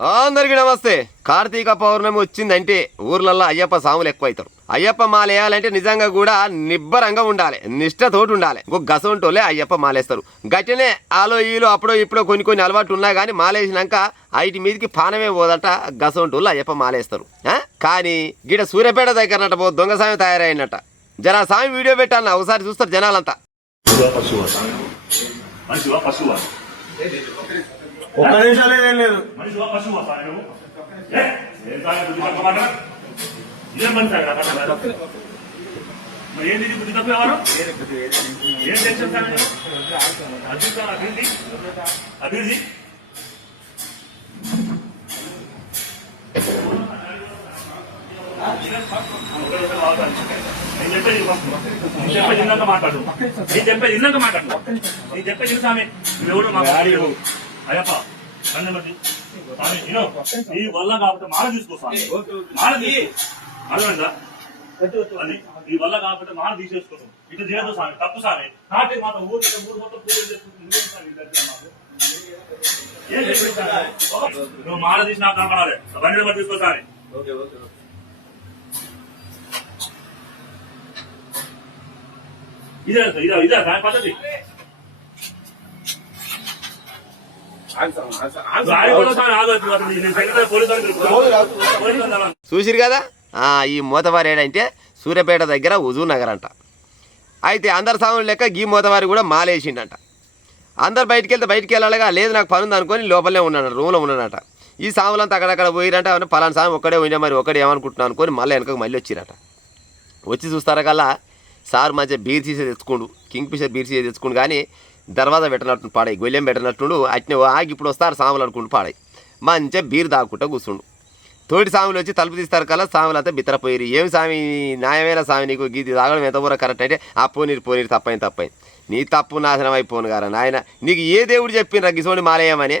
అందరికీ నమస్తే. కార్తీక పౌర్ణమి వచ్చిందంటే ఊర్లల్లో అయ్యప్ప సాములు ఎక్కువైతారు. అయ్యప్ప మాల వేయాలంటే నిజంగా కూడా నిబ్బరంగా ఉండాలి, నిష్ఠతోటి ఉండాలి. ఇంకో గసంటోలే అయ్యప్ప మాలేస్తారు. గట్టినే ఆలో ఈలో అప్పుడో ఇప్పుడో కొన్ని అలవాటు ఉన్నాయి కానీ మాలేసినాక ఐటి మీదకి పానమే పోదట. గసంటోళ్ళు అయ్యప్ప మాలేస్తారు. కానీ గిడ సూర్యపేట దగ్గరనట పో దొంగ సామి తయారైనట. జరా సామి వీడియో పెట్టాలన్న ఒకసారి చూస్తారు జనాలంతా. ఒక్క నిమిషాలే లేదు. ఏంటి బుద్ధి తప్పేవారు ఏం టెన్షన్ అభివృద్ధి నేను చెప్పేది ఇన్నాక మాట్లాడు. నేను చెప్పేది సామి నువ్వెవడు మాకు అయ్యప్ప ధన్యవాది స్వామి. నీ వల్ల కాబట్టి మాల తీసుకో స్వామి. మాల అర్థమైందా? అది నీ వల్ల కాబట్టి మాల తీసేసుకోను. ఇటు చేయదు స్వామి, తప్పు స్వామి. నాటి మాత్రం ఊరు మొత్తం పూజలు చేసుకుంటుంది. నువ్వు మాల తీసి నాకు కనపడాలి. బండి నెంబర్ తీసుకో స్వామి. ఇదే పద్ధతి. చూసిరు కదా. ఈ మూతవారి ఏడంటే సూర్యపేట దగ్గర హుజూర్ నగర్ అంట. అయితే అందరు సాములు లెక్క గీ మూతవారి కూడా మాలేసిండట. అందరు బయటికి వెళ్ళాలిగా. లేదు నాకు పని ఉంది అనుకొని లోపలనే ఉన్నాడు, రూమ్లో ఉన్నాడట. ఈ సాములంతా అక్కడక్కడ పోయిరంట. పలానా సామి ఒక్కడే పోయినా మరి ఒక్కడే ఏమనుకుంటున్నాను అనుకొని మళ్ళీ వెనకకు మళ్ళీ వచ్చిరట. వచ్చి చూస్తారా కల్లా సార్ మంచిగా బీర్ తీసే తెచ్చుకోండు, కింగ్ ఫిషర్ బీర్ తీసే తెచ్చుకోండు. కానీ దర్వాజా పెట్టినట్టు పాడాయి, గొల్లెం పెట్టినట్టు అట్నే ఆగి ఇప్పుడు వస్తారు సాములు అనుకుంటూ పాడాయి. మంచిగా బీర్ దాక్కుంటా కూర్చుండు. తోటి సాములు వచ్చి తలుపు తీస్తారు కల్లా సాములు అంతా బిత్తరపోయారు. ఏమి సామి న్యాయమైన సామి నీకు గీతి తాగడం ఎంత కూడా కరెక్ట్ అంటే ఆ పోనీరు తప్పైంది. నీ తప్పు నాశనం అయిపోను గారా నాయన. నీకు ఏ దేవుడు చెప్పిండ్రా గిసోటి మాలేయమని?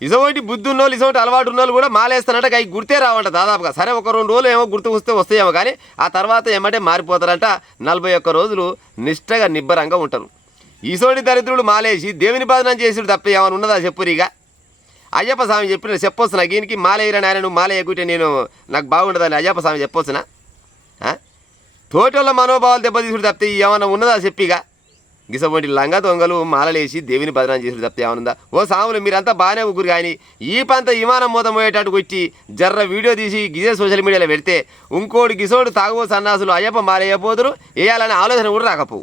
ఇసోటి బుద్ధి ఉన్నోళ్ళు ఇసోటి అలవాటు ఉన్నోళ్ళు కూడా మాలేస్తానంట. అవి గుర్తే రావంట దాదాపుగా. సరే ఒక 2 రోజులు ఏమో గుర్తు వస్తాయేమో కానీ ఆ తర్వాత ఏమంటే మారిపోతారంట. 41 రోజులు నిష్టగా నిబ్బరంగా ఉంటారు. ఈసోటి దరిద్రుడు మాలేసి దేవుని బాధనం చేసుడు తప్ప ఏమైనా ఉన్నదా చెప్పురిగా? అయ్యప్ప స్వామి చెప్పిన చెప్పొచ్చు నాకు. ఈయనకి మాలేయరా నాయన, నువ్వు మాల ఎగుంటే నాకు బాగుండదని అయ్యప్ప స్వామి చెప్పొచ్చునా? తోటోళ్ళ మనోభావాలు దెబ్బతీసుడు తప్పితే ఏమన్నా ఉన్నదా చెప్పిగా? గిసబొంటి లంగా దొంగలు మాలలేసి దేవుని బదనాం చేసుడు తప్పితే ఏమనుందా? ఓ సాములు మీరంతా బాగానే ఊగురు కానీ ఈ పంత విమానం మూతం పోయేటట్టు వచ్చి జర్ర వీడియో తీసి గిజే సోషల్ మీడియాలో పెడితే ఇంకోటి గిసోడు తాగుబో సన్నాసులు అయ్యప్ప మాలేయపోదురు వేయాలనే ఆలోచన కూడా రాకపోవు.